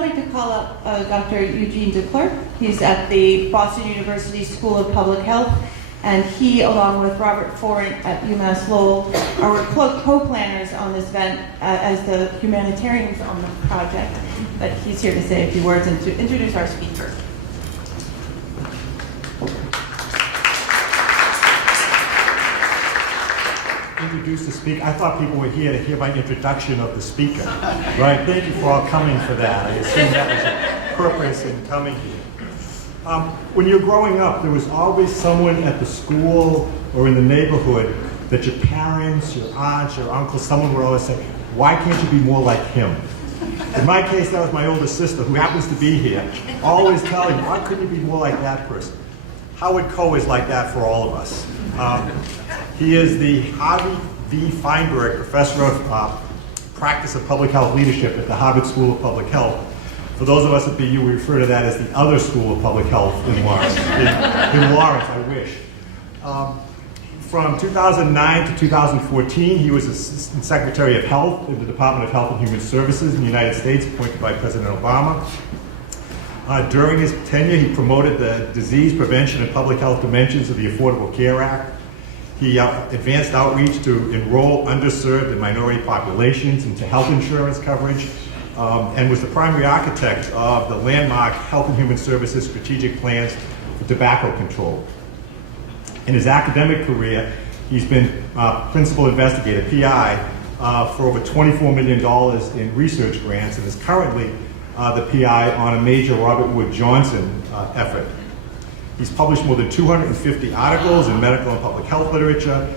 I'd like to call up Dr. Eugene DeClercq. He's at the Boston University School of Public Health, and he, along with Robert Forant at UMass Lowell, are co-planners on this event as the humanitarians on the project. But he's here to say a few words and to introduce our speaker. Introduce the speaker. I thought people were here to hear my introduction of the speaker. Right? Thank you for all coming for that. I assume that was a purpose in coming here. When you're growing up, there was always someone at the school or in the neighborhood that your parents, your aunts, your uncles, someone would always say, "Why can't you be more like him?" In my case, that was my older sister, who happens to be here, always telling me, "Why couldn't you be more like that person?" Howard Koh is like that for all of us. He is the Harvey V. Feinberg Professor of Practice of Public Health Leadership at the Harvard School of Public Health. For those of us at BU, we refer to that as the other School of Public Health in Lawrence. In Lawrence, I wish. From 2009 to 2014, he was Assistant Secretary of Health in the Department of Health and Human Services in the United States, appointed by President Obama. During his tenure, he promoted the disease prevention and public health dimensions of the Affordable Care Act. He advanced outreach to enroll underserved and minority populations into health insurance coverage, and was the primary architect of the landmark Health and Human Services strategic plans for tobacco control. In his academic career, he's been principal investigator, PI, for over $24 million in research grants, and is currently the PI on a major Robert Wood Johnson effort. He's published more than 250 articles in medical and public health literature.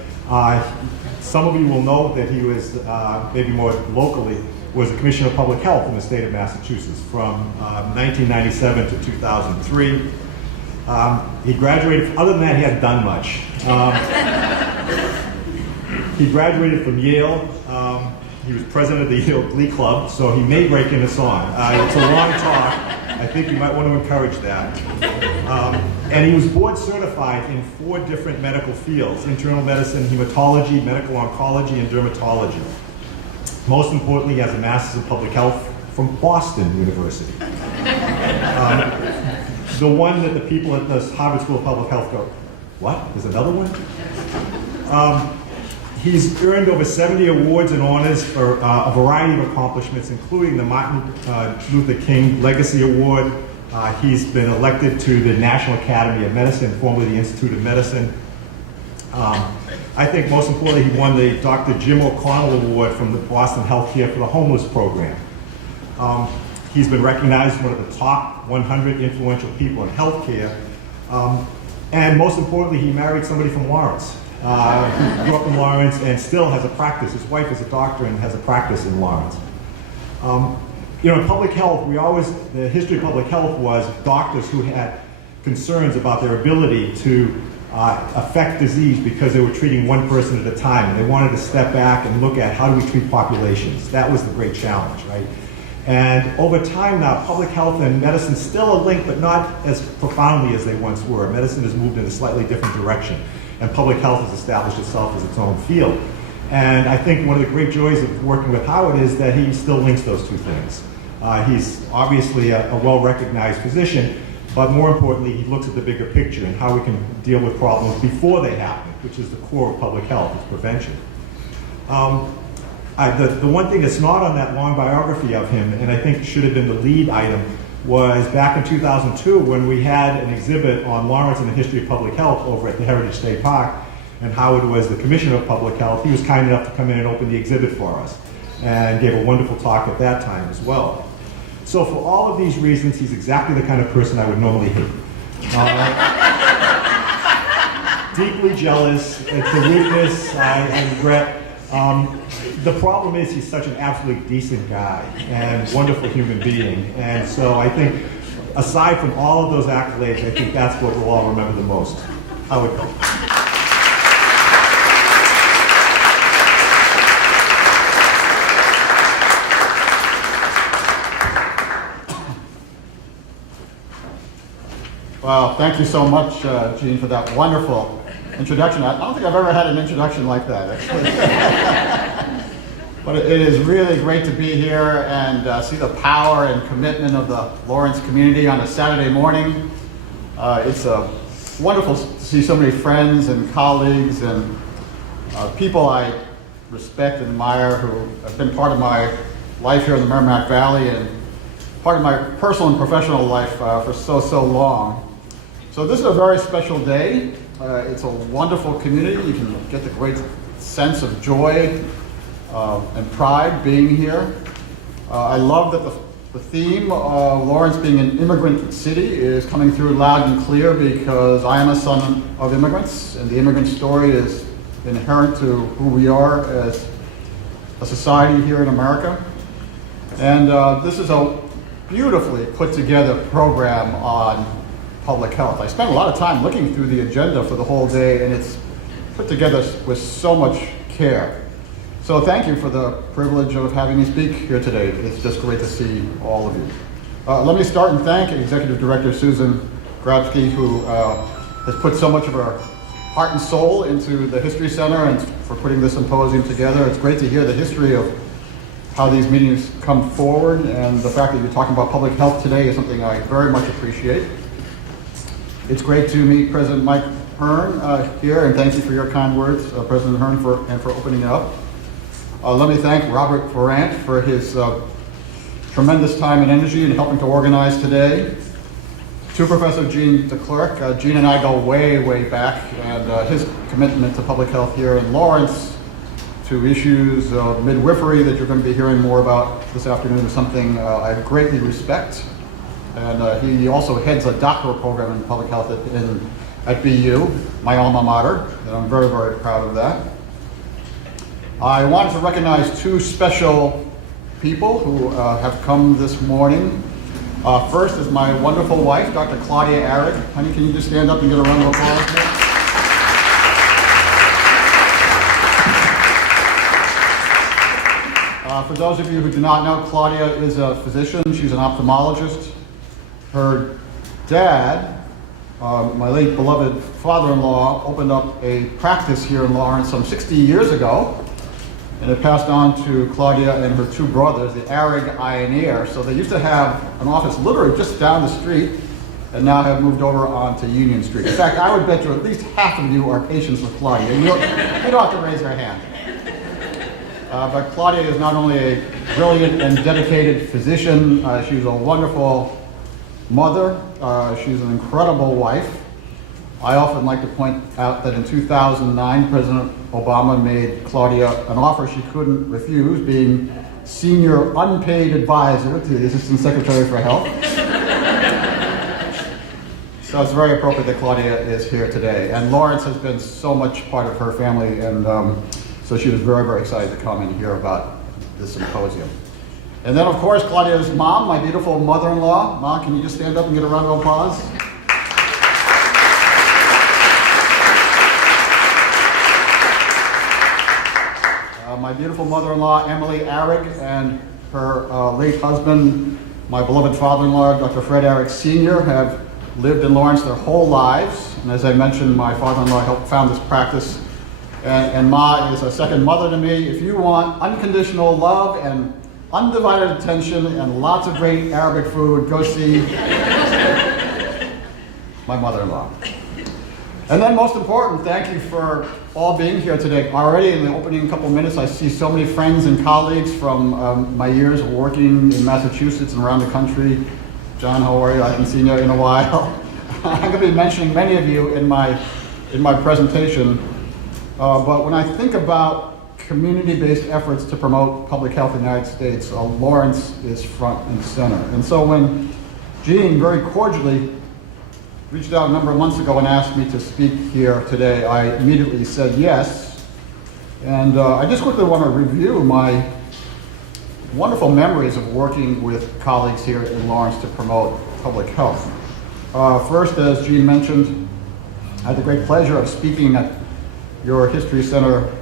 Some of you will know that he was, maybe more locally, was a Commissioner of Public Health in the state of Massachusetts from 1997 to 2003. He graduated, other than that, he hadn't done much. He graduated from Yale. He was president of the Yale Glee Club, so he may break in a song. It's a long talk. I think you might want to encourage that. And he was board certified in 4 different medical fields: internal medicine, hematology, medical oncology, and dermatology. Most importantly, he has a master's in public health from Boston University. The one that the people at the Harvard School of Public Health go, "What? There's another one?" He's earned over 70 awards and honors for a variety of accomplishments, including the Martin Luther King Legacy Award. He's been elected to the National Academy of Medicine, formerly the Institute of Medicine. I think most importantly, he won the Dr. Jim O'Connell Award from the Boston Healthcare for the Homeless Program. He's been recognized as one of the top 100 influential people in healthcare. And most importantly, he married somebody from Lawrence. Who grew up in Lawrence and still has a practice. His wife is a doctor and has a practice in Lawrence. In public health, the history of public health was doctors who had concerns about their ability to affect disease because they were treating one person at a time, and they wanted to step back and look at how do we treat populations. That was the great challenge, right? And over time now, public health and medicine still are linked, but not as profoundly as they once were. Medicine has moved in a slightly different direction, and public health has established itself as its own field. And I think one of the great joys of working with Howard is that he still links those two things. He's obviously a well-recognized physician, but more importantly, he looks at the bigger picture and how we can deal with problems before they happen, which is the core of public health, is prevention. The one thing that's not on that long biography of him, and I think should have been the lead item, was back in 2002 when we had an exhibit on Lawrence and the history of public health over at the Heritage State Park, and Howard was the Commissioner of Public Health. He was kind enough to come in and open the exhibit for us and gave a wonderful talk at that time as well. So for all of these reasons, he's exactly the kind of person I would normally hate. Deeply jealous, it's a weakness I regret. The problem is he's such an absolutely decent guy and wonderful human being. And so I think, aside from all of those accolades, I think that's what we'll all remember the most. Howard Koh. Well, thank you so much, Gene, for that wonderful introduction. I don't think I've ever had an introduction like that, actually. But it is really great to be here and see the power and commitment of the Lawrence community on a Saturday morning. It's wonderful to see so many friends and colleagues and people I respect and admire who have been part of my life here in the Merrimack Valley and part of my personal and professional life for so long. So this is a very special day. It's a wonderful community. You can get the great sense of joy and pride being here. I love that the theme of Lawrence being an immigrant city is coming through loud and clear, because I am a son of immigrants, and the immigrant story is inherent to who we are as a society here in America. And this is a beautifully put together program on public health. I spent a lot of time looking through the agenda for the whole day, and it's put together with so much care. So thank you for the privilege of having me speak here today. It's just great to see all of you. Let me start and thank Executive Director Susan Grabsky, who has put so much of her heart and soul into the History Center and for putting this symposium together. It's great to hear the history of how these meetings come forward, and the fact that you're talking about public health today is something I very much appreciate. It's great to meet President Mike Hearn here, and thank you for your kind words, President Hearn, for opening it up. Let me thank Robert Forant for his tremendous time and energy in helping to organize today. To Professor Gene DeClercq. Gene and I go way back, and his commitment to public health here in Lawrence, to issues of midwifery that you're going to be hearing more about this afternoon, is something I greatly respect. And he also heads a doctoral program in public health at BU, my alma mater, and I'm very proud of that. I wanted to recognize two special people who have come this morning. First is my wonderful wife, Dr. Claudia Arrig. Honey, can you just stand up and get a round of applause here? For those of you who do not know, Claudia is a physician. She's an ophthalmologist. Her dad, my late beloved father-in-law, opened up a practice here in Lawrence some 60 years ago, and it passed on to Claudia and her two brothers, the Arrig Eye and Ear. So they used to have an office literally just down the street, and now have moved over onto Union Street. In fact, I would bet you at least half of you are patients with Claudia. You don't have to raise your hand. But Claudia is not only a brilliant and dedicated physician, she's a wonderful mother. She's an incredible wife. I often like to point out that in 2009, President Obama made Claudia an offer she couldn't refuse, being senior unpaid advisor to the Assistant Secretary for Health. So it's very appropriate that Claudia is here today. And Lawrence has been so much part of her family, and so she was very excited to come and hear about this symposium. And then, of course, Claudia's mom, my beautiful mother-in-law. Ma, can you just stand up and get a round of applause? My beautiful mother-in-law, Emily Arrig, and her late husband, my beloved father-in-law, Dr. Fred Arrig Sr., have lived in Lawrence their whole lives. And as I mentioned, my father-in-law helped found this practice. And Ma is a second mother to me. If you want unconditional love and undivided attention and lots of great Arabic food, go see my mother-in-law. And then most important, thank you for all being here today. Already in the opening couple minutes, I see so many friends and colleagues from my years of working in Massachusetts and around the country. John, how are you? I haven't seen you in a while. I'm going to be mentioning many of you in my presentation. But when I think about community-based efforts to promote public health in the United States, Lawrence is front and center. And so when Gene very cordially reached out a number of months ago and asked me to speak here today, I immediately said yes. And I just quickly want to review my wonderful memories of working with colleagues here in Lawrence to promote public health. First, as Gene mentioned, I had the great pleasure of speaking at your History Center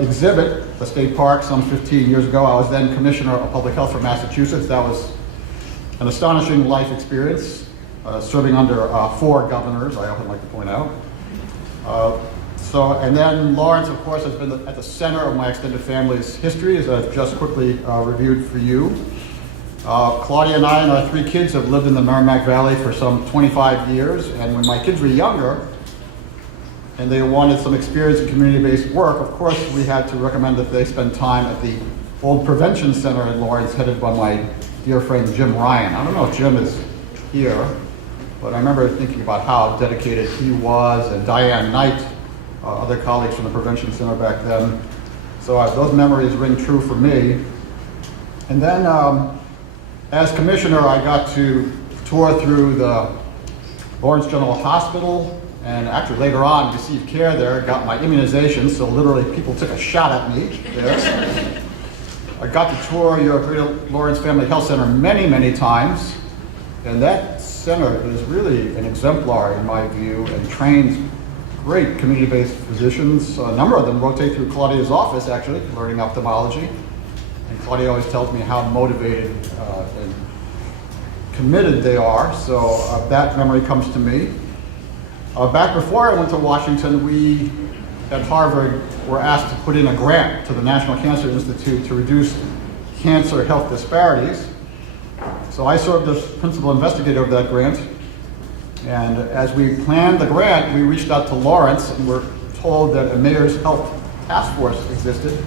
exhibit at the State Park some 15 years ago. I was then Commissioner of Public Health for Massachusetts. That was an astonishing life experience, serving under 4 governors, I often like to point out. And then Lawrence, of course, has been at the center of my extended family's history, as I've just quickly reviewed for you. Claudia and I and our 3 kids have lived in the Merrimack Valley for some 25 years, and when my kids were younger and they wanted some experience in community-based work, of course we had to recommend that they spend time at the old prevention center in Lawrence, headed by my dear friend Jim Ryan. I don't know if Jim is here, but I remember thinking about how dedicated he was, and Diane Knight, other colleagues from the Prevention Center back then. So those memories ring true for me. And then as commissioner, I got to tour through the Lawrence General Hospital, and actually later on received care there, got my immunizations, so literally people took a shot at me there. I got to tour your Greater Lawrence Family Health Center many, many times, and that center is really an exemplar in my view, and trains great community-based physicians. A number of them rotate through Claudia's office, actually, learning ophthalmology. And Claudia always tells me how motivated and committed they are, so that memory comes to me. Back before I went to Washington, we at Harvard were asked to put in a grant to the National Cancer Institute to reduce cancer health disparities. So I served as principal investigator of that grant. And as we planned the grant, we reached out to Lawrence and were told that a mayor's health task force existed.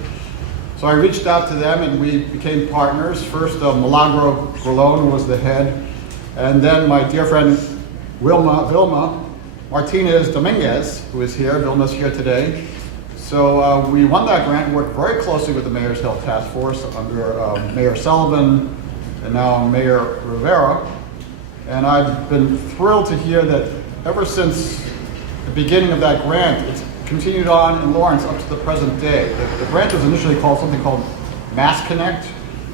So I reached out to them and we became partners. First, Milagro Grolone was the head, and then my dear friend Vilma Martinez Dominguez, who is here. Vilma's here today. So we won that grant and worked very closely with the mayor's health task force under Mayor Sullivan and now Mayor Rivera. And I've been thrilled to hear that ever since the beginning of that grant, it's continued on in Lawrence up to the present day. The grant was initially called something called Mass Connect,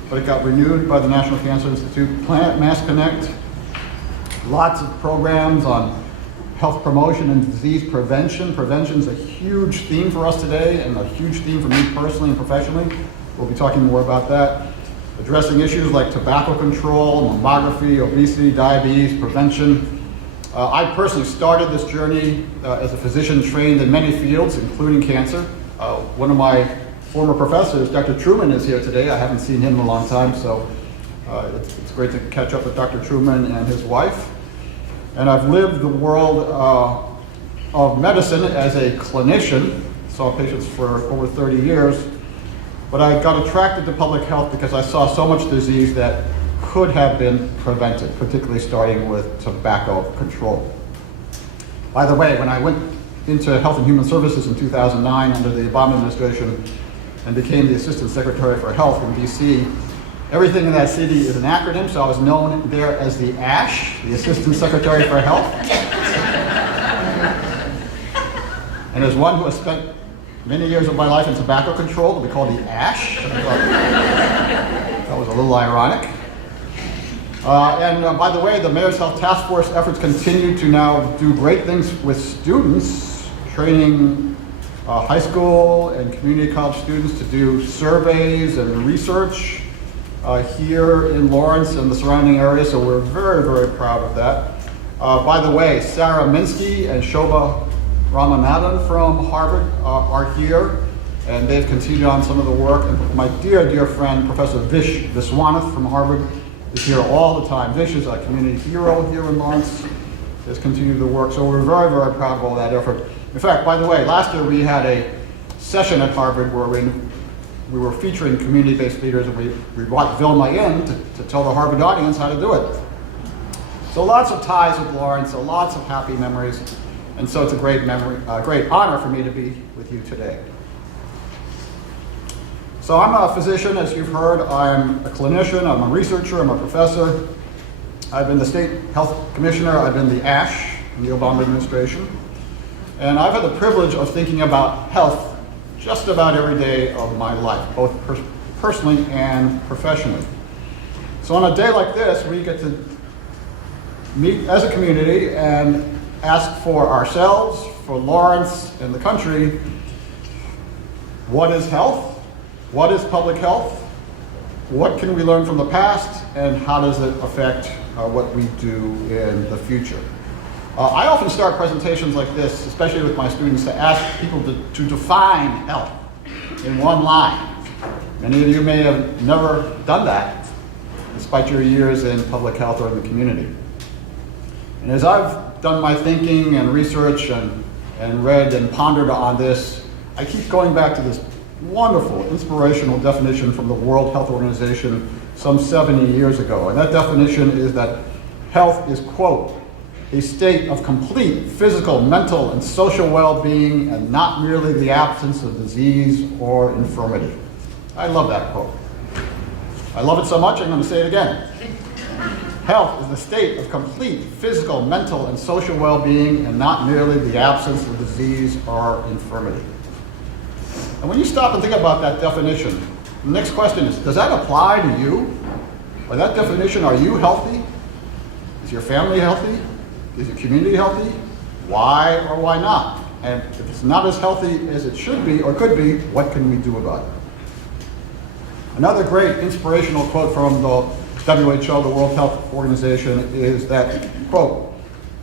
but it got renewed by the National Cancer Institute. Planet Mass Connect, lots of programs on health promotion and disease prevention. Prevention is a huge theme for us today, and a huge theme for me personally and professionally. We'll be talking more about that. Addressing issues like tobacco control, mammography, obesity, diabetes, prevention. I personally started this journey as a physician trained in many fields, including cancer. One of my former professors, Dr. Truman, is here today. I haven't seen him in a long time, so it's great to catch up with Dr. Truman and his wife. And I've lived the world of medicine as a clinician, saw patients for over 30 years. But I got attracted to public health because I saw so much disease that could have been prevented, particularly starting with tobacco control. By the way, when I went into Health and Human Services in 2009 under the Obama administration and became the Assistant Secretary for Health in DC, everything in that city is an acronym, so I was known there as the ASH, the Assistant Secretary for Health. And as one who has spent many years of my life in tobacco control, to be called the ASH, I thought that was a little ironic. And by the way, the Mayor's Health Task Force efforts continue to now do great things with students, training high school and community college students to do surveys and research here in Lawrence and the surrounding area, so we're very, very proud of that. By the way, Sarah Minsky and Shobha Ramanathan from Harvard are here, and they've continued on some of the work. And my dear, dear friend, Professor Vish Viswanath from Harvard is here all the time. Vish is a community hero here in Lawrence, has continued the work, so we're very, very proud of all that effort. In fact, by the way, last year we had a session at Harvard where we were featuring community-based leaders, and we brought Vilma in to tell the Harvard audience how to do it. So lots of ties with Lawrence, so lots of happy memories. And so it's a great honor for me to be with you today. So I'm a physician, as you've heard. I'm a clinician, I'm a researcher, I'm a professor. I've been the state health commissioner, I've been the ASH in the Obama administration. And I've had the privilege of thinking about health just about every day of my life, both personally and professionally. So on a day like this, we get to meet as a community and ask for ourselves, for Lawrence and the country, what is health? What is public health? What can we learn from the past? And how does it affect what we do in the future? I often start presentations like this, especially with my students, to ask people to define health in one line. Many of you may have never done that, despite your years in public health or in the community. And as I've done my thinking and research and read and pondered on this, I keep going back to this wonderful, inspirational definition from the World Health Organization some 70 years ago. And that definition is that health is, quote, a state of complete physical, mental, and social well-being, and not merely the absence of disease or infirmity. I love that quote. I love it so much, I'm going to say it again. Health is the state of complete physical, mental, and social well-being, and not merely the absence of disease or infirmity. And when you stop and think about that definition, the next question is, does that apply to you? By that definition, are you healthy? Is your family healthy? Is your community healthy? Why or why not? And if it's not as healthy as it should be or could be, what can we do about it? Another great inspirational quote from the WHO, the World Health Organization, is that, quote,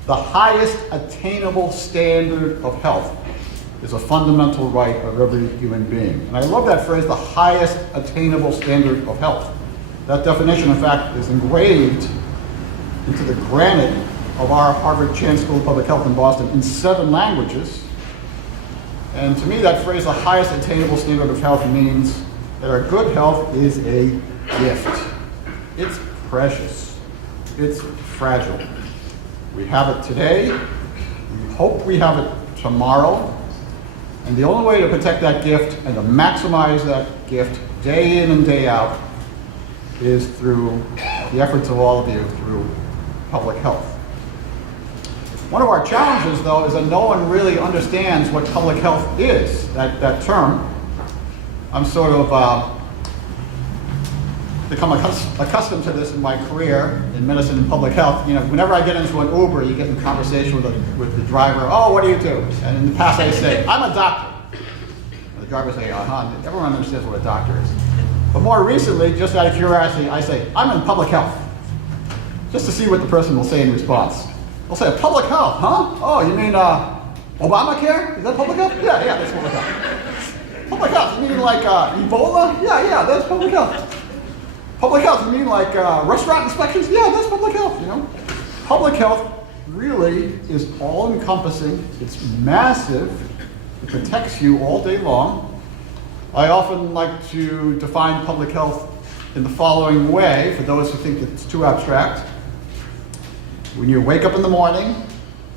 the highest attainable standard of health is a fundamental right of every human being. And I love that phrase, the highest attainable standard of health. That definition, in fact, is engraved into the granite of our Harvard Chan School of Public Health in Boston in 7 languages. And to me, that phrase, the highest attainable standard of health, means that our good health is a gift. It's precious. It's fragile. We have it today. We hope we have it tomorrow. And the only way to protect that gift and to maximize that gift day in and day out is through the efforts of all of you through public health. One of our challenges, though, is that no one really understands what public health is, that term. I'm sort of become accustomed to this in my career in medicine and public health. You know, whenever I get into an Uber, you get in conversation with the driver. Oh, what do you do? And in the past, I say, I'm a doctor. And the driver say, everyone understands what a doctor is. But more recently, just out of curiosity, I say, I'm in public health. Just to see what the person will say in response. They'll say, public health, huh? Oh, you mean Obamacare? Is that public health? Yeah, that's public health. Public health, you mean like Ebola? Yeah, that's public health. Public health, you mean like restaurant inspections? Yeah, that's public health, you know. Public health really is all-encompassing. It's massive. It protects you all day long. I often like to define public health in the following way, for those who think it's too abstract. When you wake up in the morning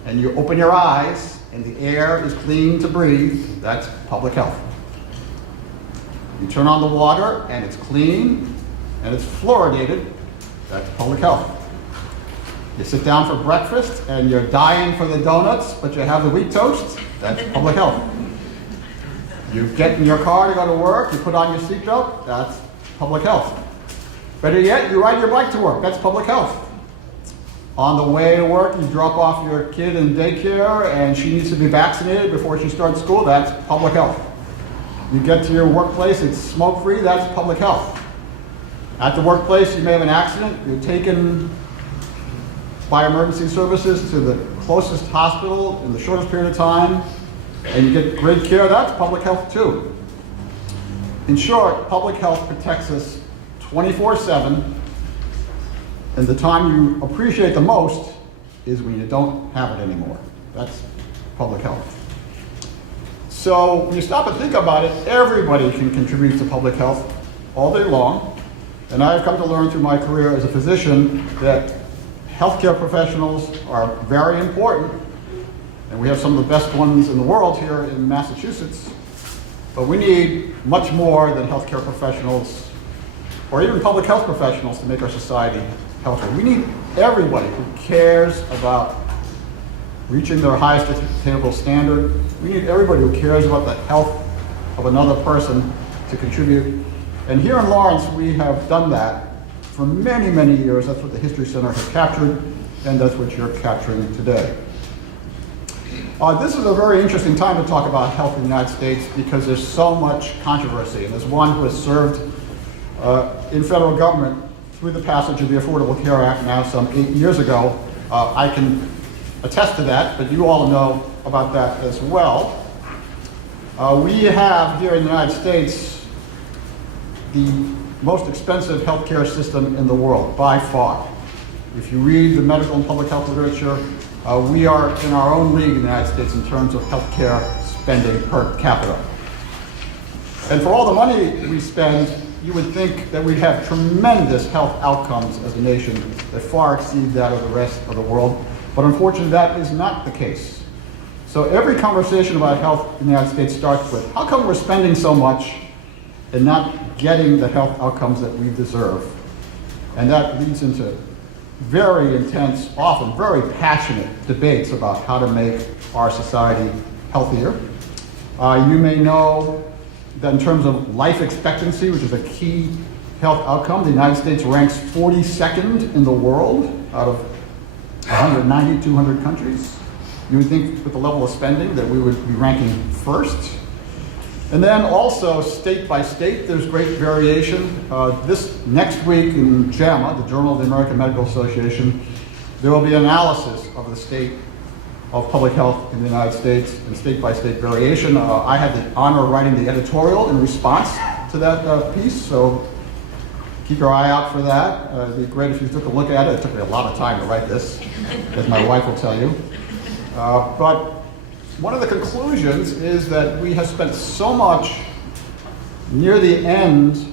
and you open your eyes and the air is clean to breathe, that's public health. You turn on the water and it's clean and it's fluoridated, that's public health. You sit down for breakfast and you're dying for the donuts, but you have the wheat toast, that's public health. You get in your car to go to work, you put on your seatbelt, that's public health. Better yet, you ride your bike to work, that's public health. On the way to work, you drop off your kid in daycare and she needs to be vaccinated before she starts school, that's public health. You get to your workplace, it's smoke-free, that's public health. At the workplace, you may have an accident, you're taken by emergency services to the closest hospital in the shortest period of time, and you get great care, that's public health too. In short, public health protects us 24/7, and the time you appreciate the most is when you don't have it anymore. That's public health. So when you stop and think about it, everybody can contribute to public health all day long. And I've come to learn through my career as a physician that healthcare professionals are very important. And we have some of the best ones in the world here in Massachusetts. But we need much more than healthcare professionals or even public health professionals to make our society healthier. We need everybody who cares about reaching their highest attainable standard. We need everybody who cares about the health of another person to contribute. And here in Lawrence, we have done that for many, many years. That's what the History Center has captured, and that's what you're capturing today. This is a very interesting time to talk about health in the United States because there's so much controversy. And as one who has served in federal government through the passage of the Affordable Care Act now some 8 years ago, I can attest to that, but you all know about that as well. We have here in the United States the most expensive healthcare system in the world, by far. If you read the medical and public health literature, we are in our own league in the United States in terms of healthcare spending per capita. And for all the money we spend, you would think that we'd have tremendous health outcomes as a nation that far exceed that of the rest of the world. But unfortunately, that is not the case. So every conversation about health in the United States starts with, how come we're spending so much and not getting the health outcomes that we deserve? And that leads into very intense, often very passionate debates about how to make our society healthier. You may know that in terms of life expectancy, which is a key health outcome, the United States ranks 42nd in the world out of 190, 200 countries. You would think with the level of spending that we would be ranking first. And then also state by state, there's great variation. This next week in JAMA, the Journal of the American Medical Association, there will be analysis of the state of public health in the United States and state by state variation. I had the honor of writing the editorial in response to that piece, so keep your eye out for that. It'd be great if you took a look at it. It took me a lot of time to write this, as my wife will tell you. But one of the conclusions is that we have spent so much near the end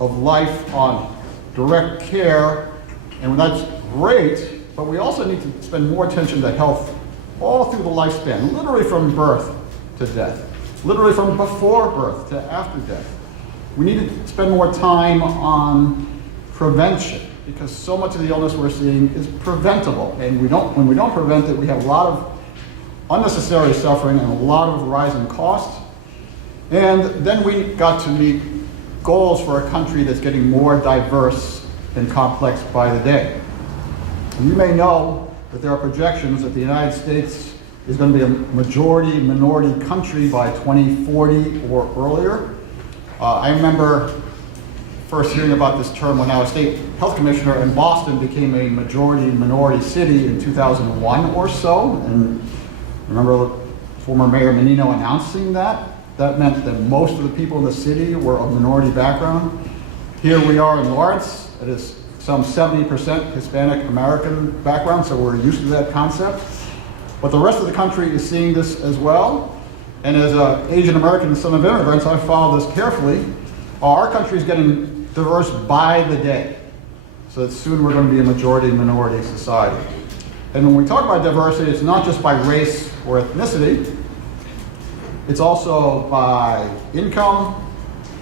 of life on direct care, and that's great, but we also need to spend more attention to health all through the lifespan, literally from birth to death, literally from before birth to after death. We need to spend more time on prevention, because so much of the illness we're seeing is preventable, and when we don't prevent it, we have a lot of unnecessary suffering and a lot of rising costs. And then we got to meet goals for a country that's getting more diverse and complex by the day. And you may know that there are projections that the United States is going to be a majority-minority country by 2040 or earlier. I remember first hearing about this term when I was state health commissioner, and Boston became a majority-minority city in 2001 or so. And I remember former Mayor Menino announcing that. That meant that most of the people in the city were of minority background. Here we are in Lawrence. It is some 70% Hispanic American background, so we're used to that concept. But the rest of the country is seeing this as well. And as an Asian American and son of immigrants, I follow this carefully. Our country is getting diverse by the day. So that soon we're going to be a majority-minority society. And when we talk about diversity, it's not just by race or ethnicity. It's also by income,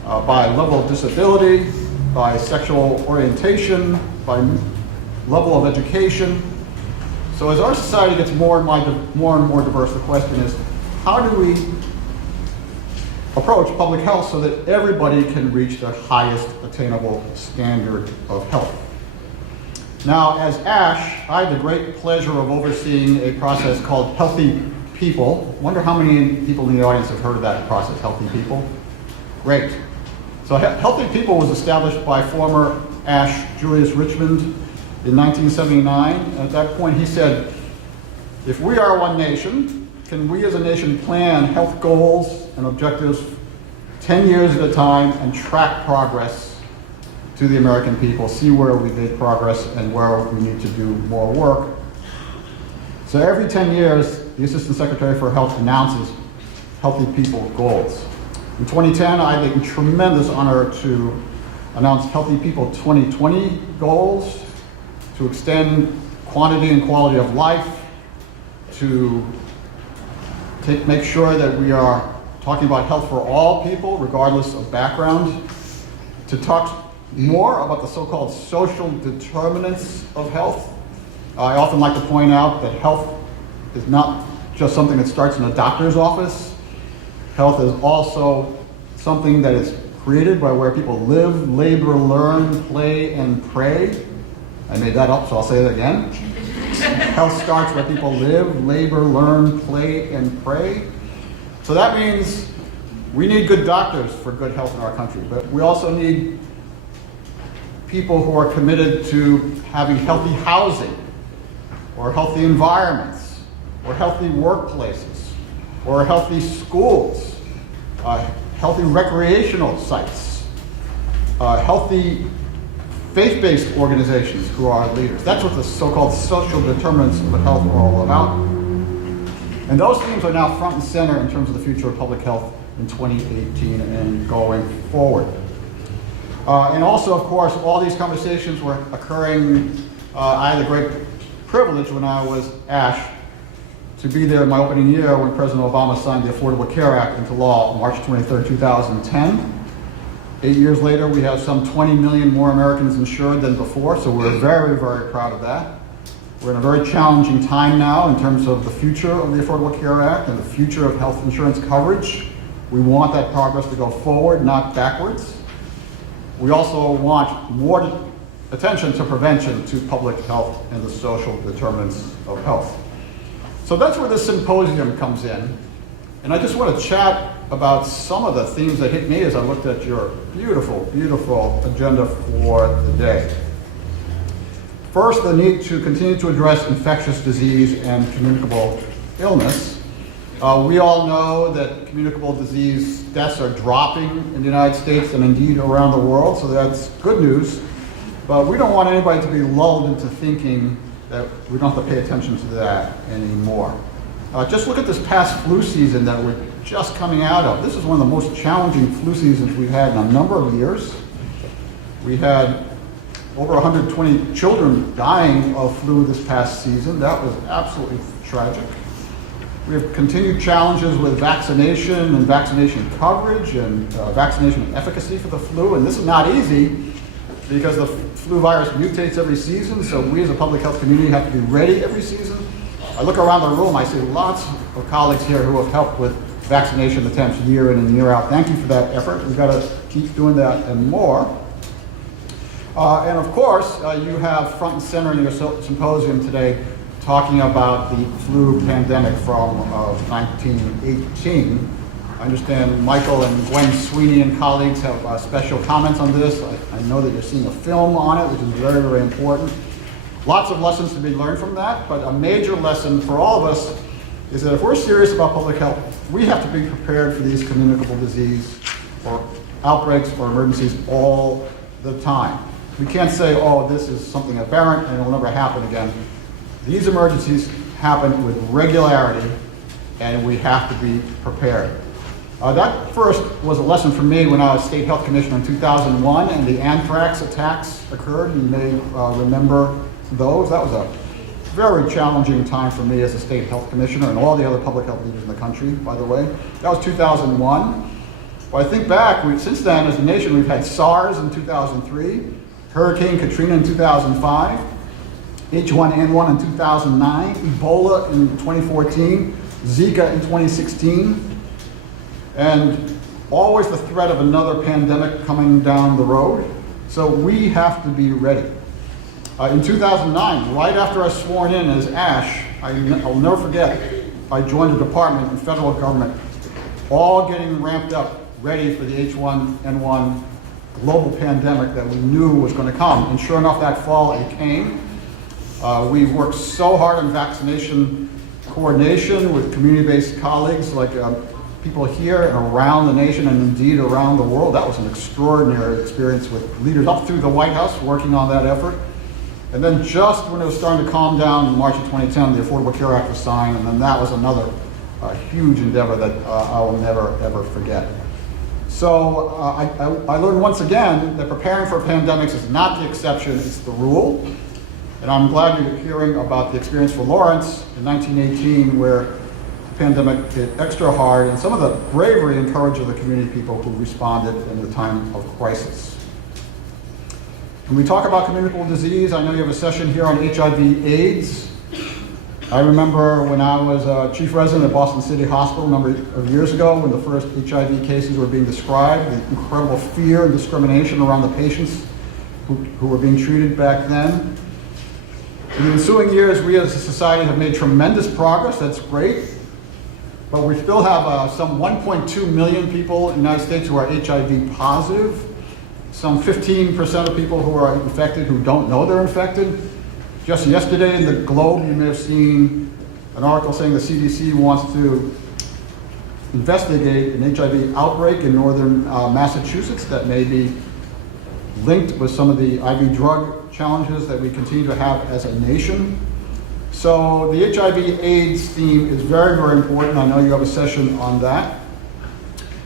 by level of disability, by sexual orientation, by level of education. So as our society gets more and more diverse, the question is, how do we approach public health so that everybody can reach the highest attainable standard of health? Now, as ASH, I had the great pleasure of overseeing a process called Healthy People. Wonder how many people in the audience have heard of that process, Healthy People? Great. So Healthy People was established by former ASH Julius Richmond in 1979. At that point, he said, if we are one nation, can we as a nation plan health goals and objectives 10 years at a time and track progress to the American people, see where we made progress and where we need to do more work. So every 10 years, the Assistant Secretary for Health announces Healthy People goals. In 2010, I had the tremendous honor to announce Healthy People 2020 goals to extend quantity and quality of life, to make sure that we are talking about health for all people, regardless of background, to talk more about the so-called social determinants of health. I often like to point out that health is not just something that starts in a doctor's office. Health is also something that is created by where people live, labor, learn, play, and pray. I made that up, so I'll say it again. Health starts where people live, labor, learn, play, and pray. So that means we need good doctors for good health in our country, but we also need people who are committed to having healthy housing or healthy environments, or healthy workplaces, or healthy schools, healthy recreational sites, healthy faith-based organizations who are leaders. That's what the so-called social determinants of health are all about. And those themes are now front and center in terms of the future of public health in 2018 and going forward. And also, of course, all these conversations were occurring. I had the great privilege when I was ASH to be there in my opening year when President Obama signed the Affordable Care Act into law on March 23, 2010. 8 years later, we have some 20 million more Americans insured than before, so we're very, very proud of that. We're in a very challenging time now in terms of the future of the Affordable Care Act and the future of health insurance coverage. We want that progress to go forward, not backwards. We also want more attention to prevention, to public health, and the social determinants of health. So that's where this symposium comes in. And I just want to chat about some of the themes that hit me as I looked at your beautiful, beautiful agenda for the day. First, the need to continue to address infectious disease and communicable illness. We all know that communicable disease deaths are dropping in the United States and indeed around the world, so that's good news. But we don't want anybody to be lulled into thinking that we don't have to pay attention to that anymore. Just look at this past flu season that we're just coming out of. This is one of the most challenging flu seasons we've had in a number of years. We had over 120 children dying of flu this past season. That was absolutely tragic. We have continued challenges with vaccination and vaccination coverage and vaccination efficacy for the flu, and this is not easy because the flu virus mutates every season, so we as a public health community have to be ready every season. I look around the room, I see lots of colleagues here who have helped with vaccination attempts year in and year out. Thank you for that effort. We've got to keep doing that and more. And of course, you have front and center in your symposium today talking about the flu pandemic from 1918. I understand Michael and Gwen Sweeney and colleagues have special comments on this. I know that you're seeing a film on it, which is very, very important. Lots of lessons to be learned from that, but a major lesson for all of us is that if we're serious about public health, we have to be prepared for these communicable disease or outbreaks or emergencies all the time. We can't say, oh, this is something aberrant and it will never happen again. These emergencies happen with regularity and we have to be prepared. That first was a lesson for me when I was state health commissioner in 2001 and the anthrax attacks occurred. You may remember those. That was a very challenging time for me as a state health commissioner and all the other public health leaders in the country, by the way. That was 2001. Well, I think back, since then as a nation we've had SARS in 2003, Hurricane Katrina in 2005, H1N1 in 2009, Ebola in 2014, Zika in 2016, and always the threat of another pandemic coming down the road. So we have to be ready. In 2009, right after I was sworn in as ASH, I'll never forget, I joined a department in federal government, all getting ramped up, ready for the H1N1 global pandemic that we knew was going to come. And sure enough, that fall it came. We worked so hard on vaccination coordination with community-based colleagues like people here and around the nation and indeed around the world. That was an extraordinary experience with leaders up through the White House working on that effort. And then just when it was starting to calm down in March of 2010, the Affordable Care Act was signed, and then that was another huge endeavor that I will never, ever forget. So I learned once again that preparing for pandemics is not the exception, it's the rule. And I'm glad you're hearing about the experience for Lawrence in 1918 where the pandemic hit extra hard and some of the bravery and courage of the community people who responded in the time of crisis. When we talk about communicable disease, I know you have a session here on HIV/AIDS. I remember when I was chief resident at Boston City Hospital a number of years ago when the first HIV cases were being described, the incredible fear and discrimination around the patients who were being treated back then. In the ensuing years, we as a society have made tremendous progress. That's great. But we still have some 1.2 million people in the United States who are HIV positive. Some 15% of people who are infected who don't know they're infected. Just yesterday in the Globe, you may have seen an article saying the CDC wants to investigate an HIV outbreak in northern Massachusetts that may be linked with some of the IV drug challenges that we continue to have as a nation. So the HIV/AIDS theme is very, very important. I know you have a session on that.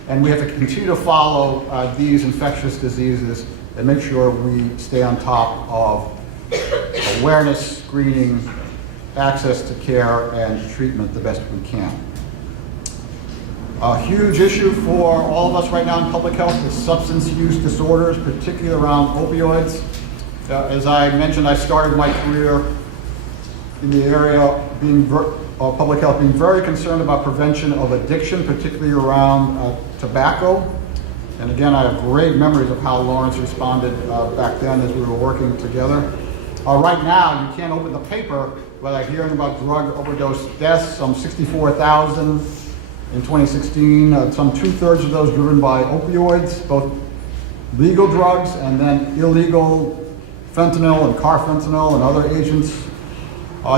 And we have to continue to follow these infectious diseases and make sure we stay on top of awareness, screening, access to care, and treatment the best we can. A huge issue for all of us right now in public health is substance use disorders, particularly around opioids. As I mentioned, I started my career in the area of public health, being very concerned about prevention of addiction, particularly around tobacco. And again, I have great memories of how Lawrence responded back then as we were working together. Right now, you can't open the paper without hearing about drug overdose deaths, some 64,000 in 2016, some 2/3 of those driven by opioids, both legal drugs and then illegal fentanyl and carfentanil and other agents.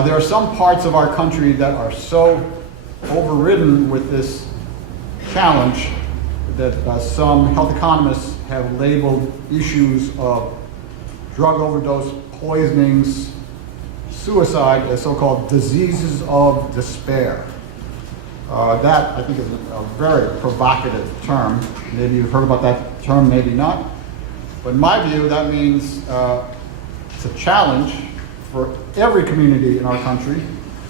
There are some parts of our country that are so overridden with this challenge that some health economists have labeled issues of drug overdose, poisonings, suicide as so-called diseases of despair. That, I think, is a very provocative term. Maybe you've heard about that term, maybe not. But in my view, that means it's a challenge for every community in our country,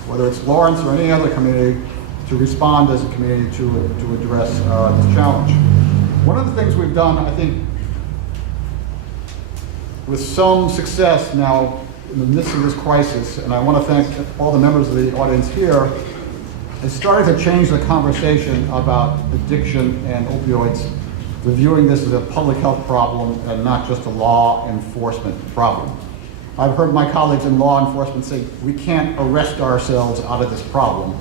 whether it's Lawrence or any other community, to respond as a community to address this challenge. One of the things we've done, I think, with some success now in the midst of this crisis, and I want to thank all the members of the audience here, is starting to change the conversation about addiction and opioids, to viewing this as a public health problem and not just a law enforcement problem. I've heard my colleagues in law enforcement say, we can't arrest ourselves out of this problem.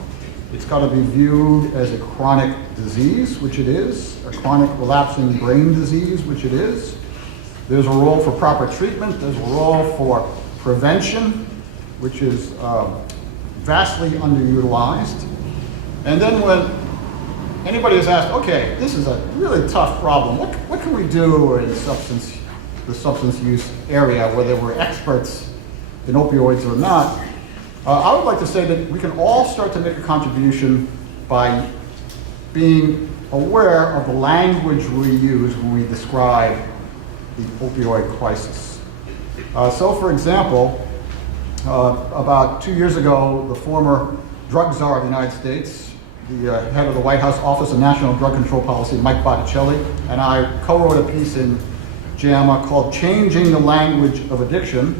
It's got to be viewed as a chronic disease, which it is, a chronic relapsing brain disease, which it is. There's a role for proper treatment. There's a role for prevention, which is vastly underutilized. And then when anybody is asked, okay, this is a really tough problem, what can we do in the substance use area, whether we're experts in opioids or not, I would like to say that we can all start to make a contribution by being aware of the language we use when we describe the opioid crisis. So for example, about 2 years ago, the former drug czar of the United States, the head of the White House Office of National Drug Control Policy, Mike Botticelli, and I co-wrote a piece in JAMA called Changing the Language of Addiction.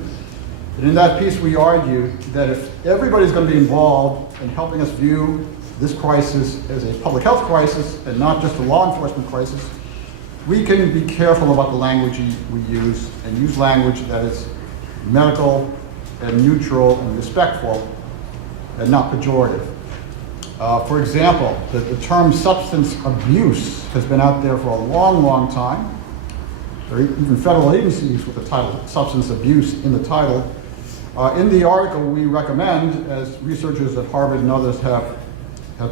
And in that piece, we argued that if everybody's going to be involved in helping us view this crisis as a public health crisis and not just a law enforcement crisis, we can be careful about the language we use and use language that is medical and neutral and respectful and not pejorative. For example, the term substance abuse has been out there for a long, long time. There are even federal agencies with the title substance abuse in the title. In the article, we recommend, as researchers at Harvard and others have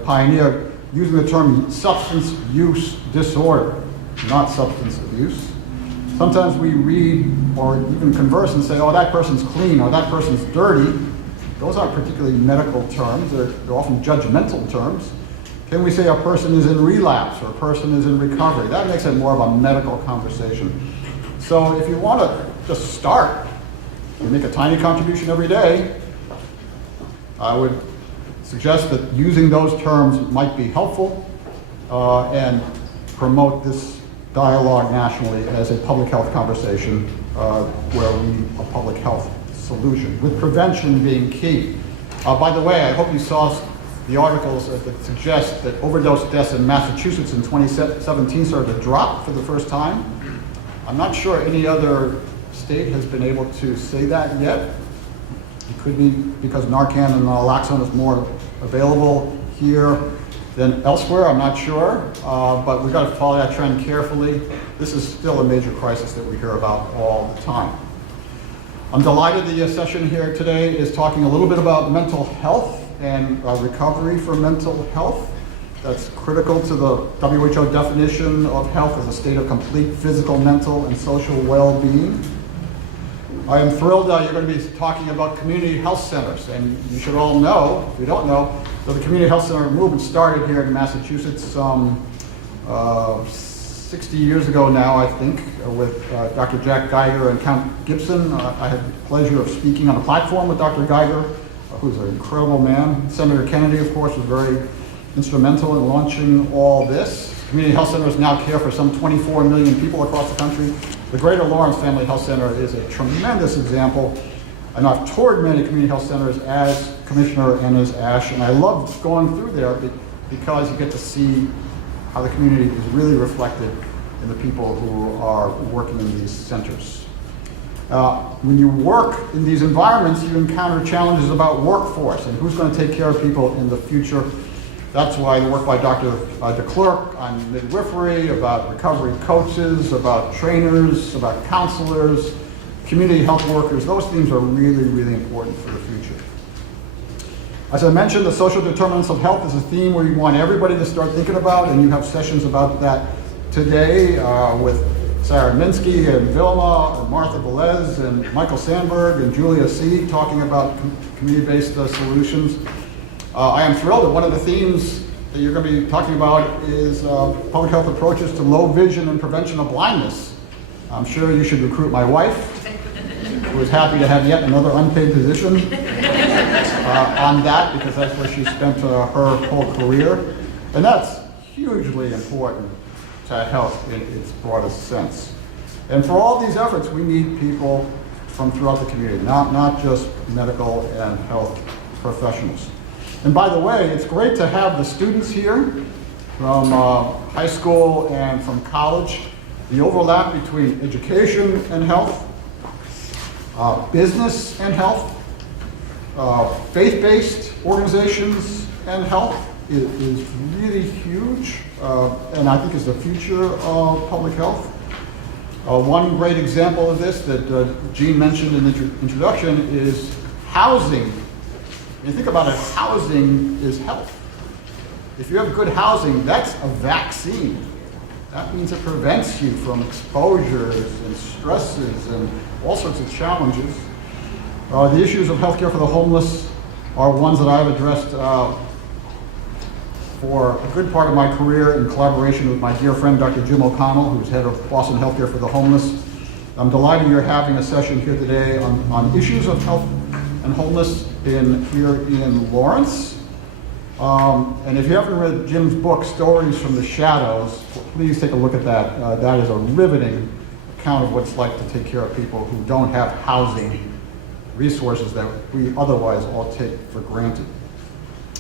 pioneered, using the term substance use disorder, not substance abuse. Sometimes we read or even converse and say, oh, that person's clean or that person's dirty. Those aren't particularly medical terms. They're often judgmental terms. Can we say a person is in relapse or a person is in recovery? That makes it more of a medical conversation. So if you want to just start and make a tiny contribution every day, I would suggest that using those terms might be helpful and promote this dialogue nationally as a public health conversation where we need a public health solution, with prevention being key. By the way, I hope you saw the articles that suggest that overdose deaths in Massachusetts in 2017 started to drop for the first time. I'm not sure any other state has been able to say that yet. It could be because Narcan and naloxone is more available here than elsewhere, I'm not sure. But we've got to follow that trend carefully. This is still a major crisis that we hear about all the time. I'm delighted the session here today is talking a little bit about mental health and recovery for mental health. That's critical to the WHO definition of health as a state of complete physical, mental, and social well-being. I am thrilled you're going to be talking about community health centers, and you should all know, if you don't know, that the community health center movement started here in Massachusetts 60 years ago now, I think, with Dr. Jack Geiger and Count Gibson. I had the pleasure of speaking on a platform with Dr. Geiger, who's an incredible man. Senator Kennedy, of course, was very instrumental in launching all this. Community health centers now care for some 24 million people across the country. The Greater Lawrence Family Health Center is a tremendous example. And I've toured many community health centers as commissioner and as ASH, and I love going through there because you get to see how the community is really reflected in the people who are working in these centers. When you work in these environments, you encounter challenges about workforce and who's going to take care of people in the future. That's why the work by Dr. DeClercq on midwifery, about recovery coaches, about trainers, about counselors, community health workers, those themes are really, really important for the future. As I mentioned, the social determinants of health is a theme where you want everybody to start thinking about, and you have sessions about that today with Sarah Minsky and Vilma and Martha Velez and Michael Sandberg and Julia C. talking about community-based solutions. I am thrilled that one of the themes that you're going to be talking about is public health approaches to low vision and prevention of blindness. I'm sure you should recruit my wife, who is happy to have yet another unpaid position on that, because that's where she spent her whole career. And that's hugely important to health in its broadest sense. And for all these efforts, we need people from throughout the community, not just medical and health professionals. And by the way, it's great to have the students here from high school and from college. The overlap between education and health, business and health, faith-based organizations and health is really huge, and I think is the future of public health. One great example of this that Jean mentioned in the introduction is housing. When you think about it, housing is health. If you have good housing, that's a vaccine. That means it prevents you from exposures and stresses and all sorts of challenges. The issues of healthcare for the homeless are ones that I've addressed for a good part of my career in collaboration with my dear friend, Dr. Jim O'Connell, who's head of Boston Healthcare for the Homeless. I'm delighted you're having a session here today on issues of health and homeless here in Lawrence. And if you haven't read Jim's book, Stories from the Shadows, please take a look at that. That is a riveting account of what it's like to take care of people who don't have housing resources that we otherwise all take for granted.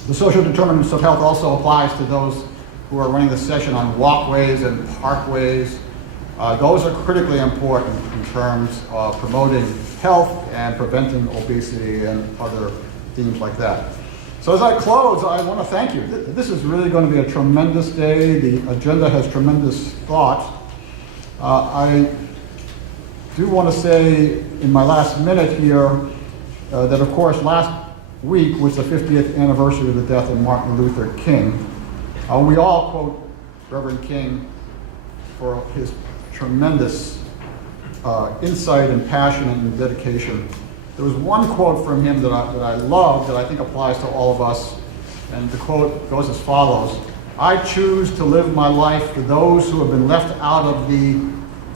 The social determinants of health also applies to those who are running the session on walkways and parkways. Those are critically important in terms of promoting health and preventing obesity and other themes like that. So as I close, I want to thank you. This is really going to be a tremendous day. The agenda has tremendous thought. I do want to say in my last minute here that, of course, last week was the 50th anniversary of the death of Martin Luther King. We all quote Reverend King for his tremendous insight and passion and dedication. There was one quote from him that I love that I think applies to all of us, and the quote goes as follows: "I choose to live my life for those who have been left out of the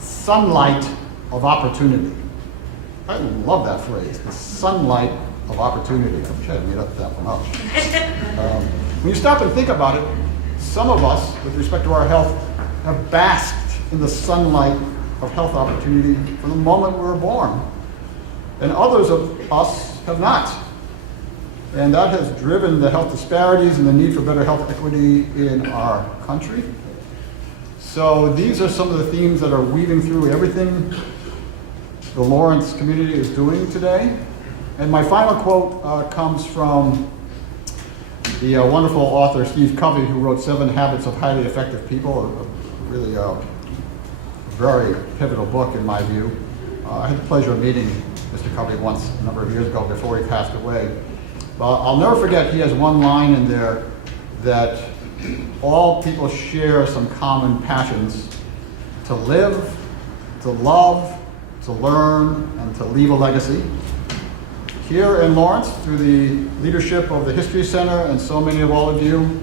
sunlight of opportunity." I love that phrase, the sunlight of opportunity. I wish I had made up that one up. When you stop and think about it, some of us, with respect to our health, have basked in the sunlight of health opportunity from the moment we were born. And others of us have not. And that has driven the health disparities and the need for better health equity in our country. So these are some of the themes that are weaving through everything the Lawrence community is doing today. And my final quote comes from the wonderful author Steve Covey, who wrote 7 Habits of Highly Effective People, a very pivotal book in my view. I had the pleasure of meeting Mr. Covey once a number of years ago before he passed away. But I'll never forget, he has one line in there that all people share some common passions: to live, to love, to learn, and to leave a legacy. Here in Lawrence, through the leadership of the History Center and so many of all of you,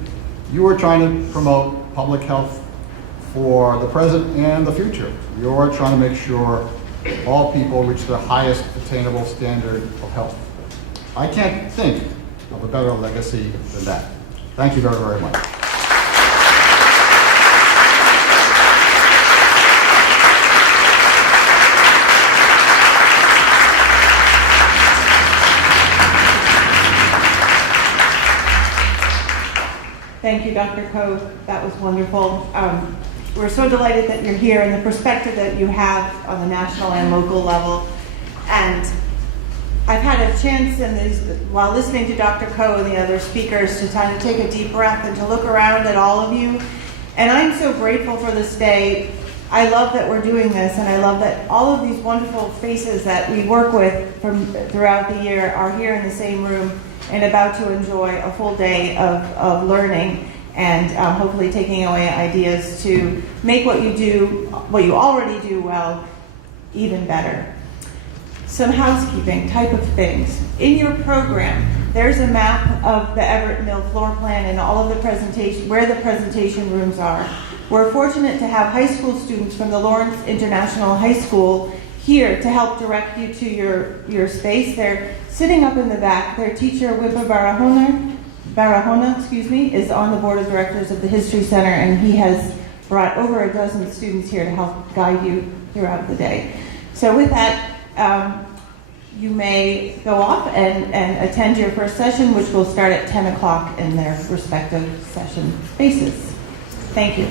you are trying to promote public health for the present and the future. You're trying to make sure all people reach the highest attainable standard of health. I can't think of a better legacy than that. Thank you very, very much. Thank you, Dr. Coe. That was wonderful. We're so delighted that you're here and the perspective that you have on the national and local level. And I've had a chance while listening to Dr. Coe and the other speakers to kind of take a deep breath and to look around at all of you. And I'm so grateful for this day. I love that we're doing this, and I love that all of these wonderful faces that we work with from throughout the year are here in the same room and about to enjoy a full day of learning and hopefully taking away ideas to make what you already do well, even better. Some housekeeping type of things. In your program, there's a map of the Everett Mill floor plan and all of the presentation, where the presentation rooms are. We're fortunate to have high school students from the Lawrence International High School here to help direct you to your space. They're sitting up in the back. Their teacher, Wibba Barahona, is on the board of directors of the History Center, and he has brought over a dozen students here to help guide you throughout the day. So with that, you may go off and attend your first session, which will start at 10 o'clock in their respective session spaces. Thank you.